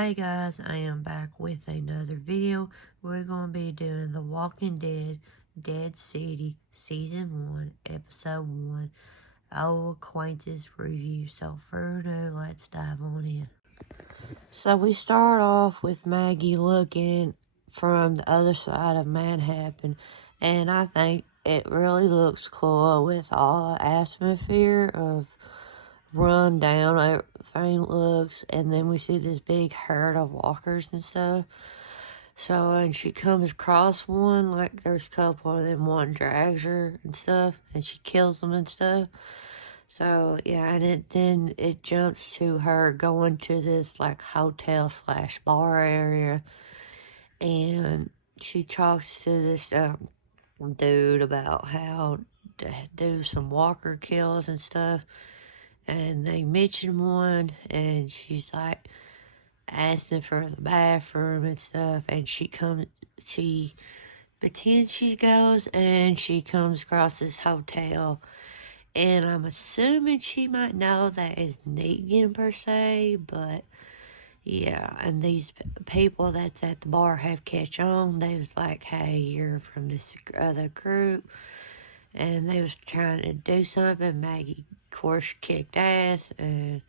Hey guys, I am back with another video. We're going to be doing The Walking Dead, Dead City, Season 1, Episode 1, Our Acquaintances review. So for now, let's dive on in. So we start off with Maggie looking from the other side of Manhattan, and I think it really looks cool with all the atmosphere of run down everything looks, and then we see this big herd of walkers and stuff. So, and she comes across one, like there's a couple of them, one drags her and stuff, and she kills them and stuff. So, yeah, and then it jumps to her going to this, like, hotel slash bar area, and she talks to this dude about how to do some walker kills and stuff. And they mention one, and she's like asking for the bathroom and stuff, and she pretends she goes, and she comes across this hotel, and I'm assuming she might know that is Negan per se, but yeah, and these people that's at the bar have catch on. They was like, hey, you're from this other group, and they was trying to do something. Maggie, of course, kicked ass, and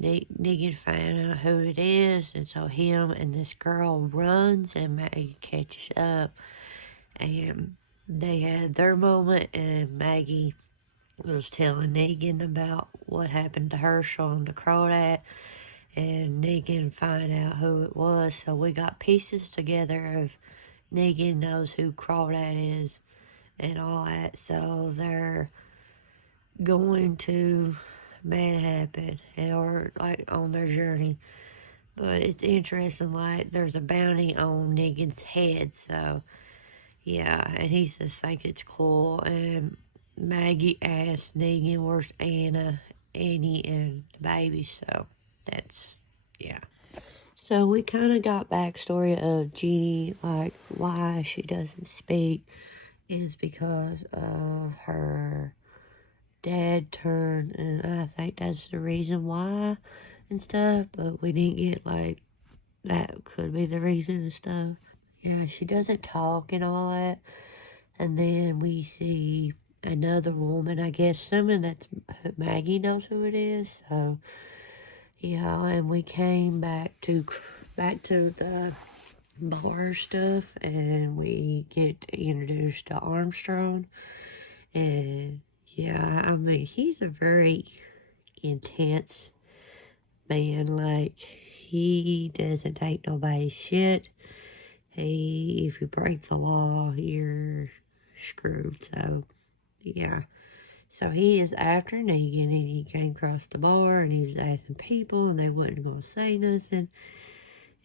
Negan found out who it is, and so him and this girl runs, and Maggie catches up, and they had their moment, and Maggie was telling Negan about what happened to Herschel and the Crawdad, and Negan find out who it was. So we got pieces together of Negan knows who Crawdad is and all that. So they're going to Manhattan, or like on their journey. But it's interesting, like there's a bounty on Negan's head, so yeah, and he just think it's cool. And Maggie asked Negan where's Annie, and the baby, so that's, yeah. So we kind of got backstory of Jeannie, like why she doesn't speak is because of her dad turned, and I think that's the reason why and stuff, but we didn't get like that could be the reason and stuff. Yeah, she doesn't talk and all that. And then we see another woman, I guess, assuming that's Maggie knows who it is. So yeah, and we came back to the bar stuff, and we get introduced to Armstrong. And yeah, I mean, he's a very intense man. Like, he doesn't take nobody's shit. If you break the law, you're screwed. So, yeah. So he is after Negan, and he came across the bar, and he was asking people, and they wasn't going to say nothing.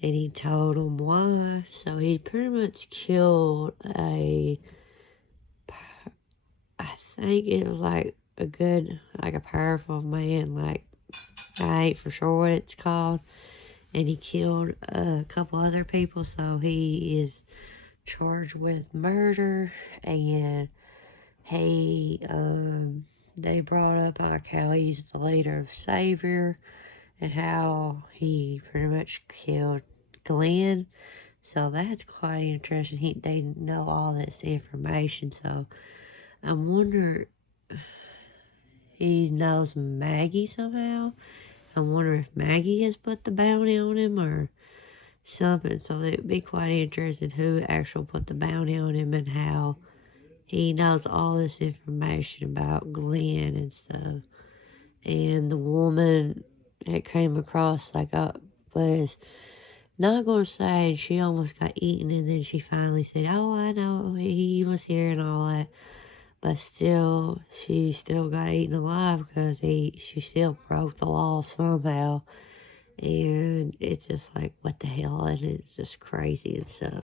And he told them why. So he pretty much killed I think it was like a powerful man, like, I ain't for sure what it's called. And he killed a couple other people, so he is charged with murder. And they brought up like how he's the leader of Savior, and how he pretty much killed Glenn. So that's quite interesting. They know all this information, so I wonder, he knows Maggie somehow. I wonder if Maggie has put the bounty on him or something. So it would be quite interesting who actually put the bounty on him, and how he knows all this information about Glenn and stuff. And the woman that came across, like, was not going to say she almost got eaten, and then she finally said, oh, I know, he was here and all that. But still, she still got eaten alive because she still broke the law somehow. And it's just like, what the hell? And it's just crazy and stuff.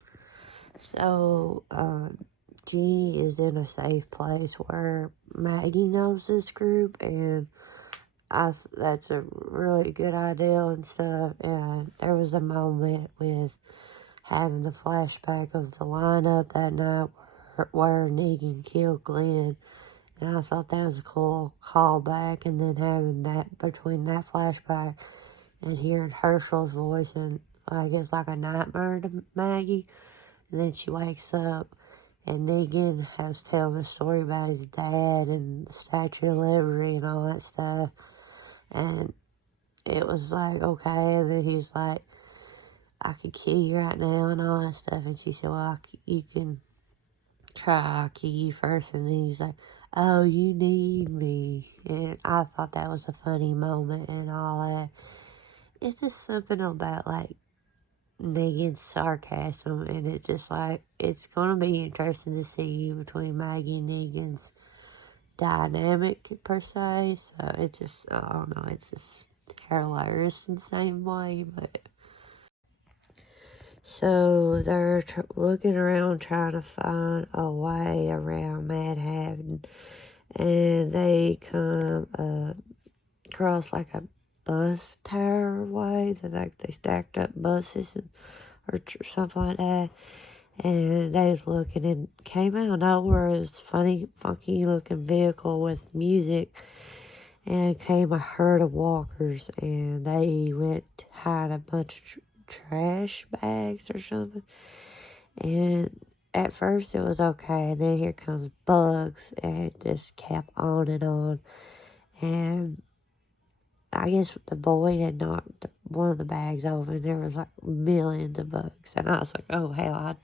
So, Jeannie is in a safe place where Maggie knows this group, and that's a really good idea and stuff. And there was a moment with having the flashback of the lineup that night where Negan killed Glenn, and I thought that was a cool callback. And then having that between that flashback and hearing Herschel's voice, and like it's like a nightmare to Maggie. And then she wakes up, and Negan has telling a story about his dad and the Statue of Liberty and all that stuff. And it was like, okay. And then he's like, I could kill you right now and all that stuff. And she said, well, you can try. I'll kill you first. And then he's like, oh, you need me. And I thought that was a funny moment and all that. It's just something about, like, Negan's sarcasm, and it's just like, it's gonna be interesting to see between Maggie and Negan's dynamic per se. So it's just, I don't know, it's just hilarious in the same way. But so they're looking around trying to find a way around Manhattan, and they come across like a bus tower way that, like, they stacked up buses or something like that. And they was looking, and came out of nowhere this funny, funky looking vehicle with music, and came a herd of walkers, and they went to hide a bunch of trash bags or something. And at first it was okay, and then here comes bugs, and it just kept on and on. And I guess the boy had knocked one of the bags over, and there was like millions of bugs. And I was like, oh hell,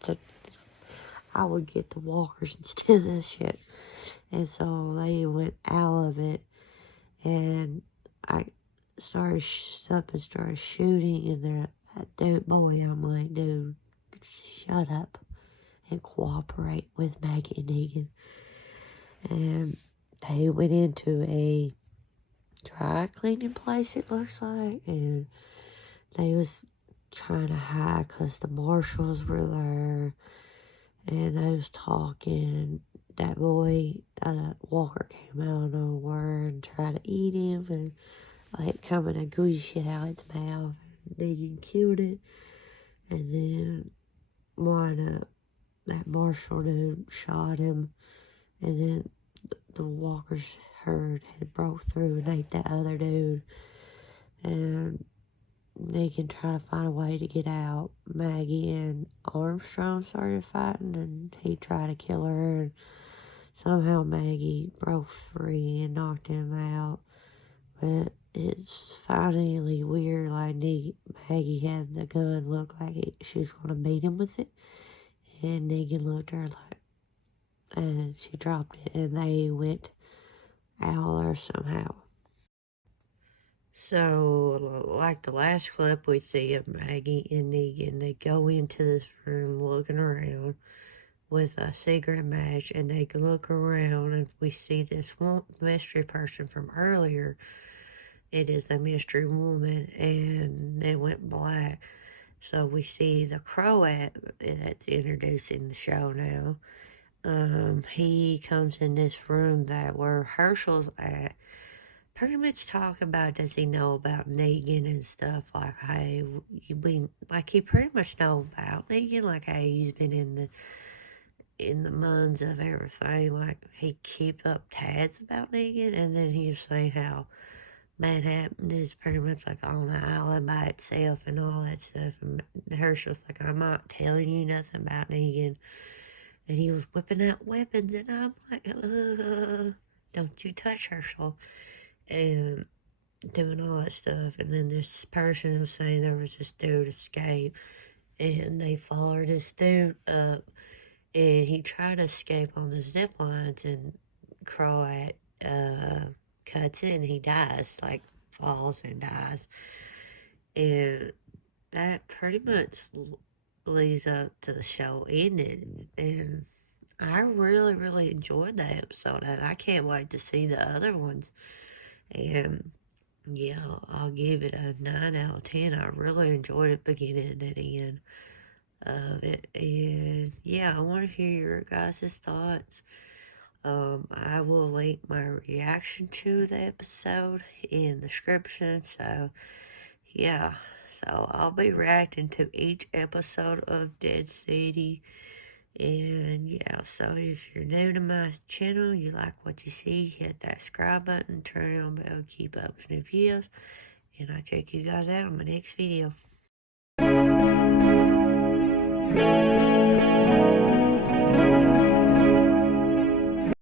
I would get the walkers instead of this shit. And so they went out of it, and I started started shooting, and that dude boy, I'm like, dude, shut up and cooperate with Maggie and Negan. And they went into a dry cleaning place, it looks like, and they was trying to hide because the marshals were there, and they was talking. That boy, Walker, came out of nowhere and tried to eat him, and like coming a gooey shit out its mouth. Negan killed it, and then that marshal dude shot him, and then the walker's herd had broke through and ate that other dude, and Negan tried to find a way to get out. Maggie and Armstrong started fighting, and he tried to kill her, and somehow Maggie broke free and knocked him out. But it's finally weird, like Maggie had the gun, looked like she was going to beat him with it, and Negan looked at her like, and she dropped it, and they went out there somehow. So, like the last clip we see of Maggie and Negan, they go into this room looking around with a cigarette match, and they look around, and we see this one mystery person from earlier. It is a mystery woman, and it went black. So we see the Croat that's introduced in the show now. He comes in this room where Herschel's at, pretty much talk about, does he know about Negan and stuff, like, hey, he pretty much know about Negan, like, hey, he's been in the minds of everything, like, he keep up tabs about Negan. And then he was saying how Manhattan is pretty much like on an island by itself and all that stuff. And Herschel's like, I'm not telling you nothing about Negan. And he was whipping out weapons, and I'm like, don't you touch Herschel. And doing all that stuff. And then this person was saying there was this dude escape, and they followed this dude up, and he tried to escape on the zip lines, and Croat cuts in, he dies, like falls and dies. And that pretty much leads up to the show ending. And I really, really enjoyed that episode, and I can't wait to see the other ones. And yeah, I'll give it a 9 out of 10. I really enjoyed it beginning and the end of it. And yeah, I want to hear your guys' thoughts. I will link my reaction to the episode in the description. So yeah, so I'll be reacting to each episode of Dead City. And yeah, so if you're new to my channel, you like what you see, hit that subscribe button, turn on bell, keep up with new videos. And I'll check you guys out on my next video.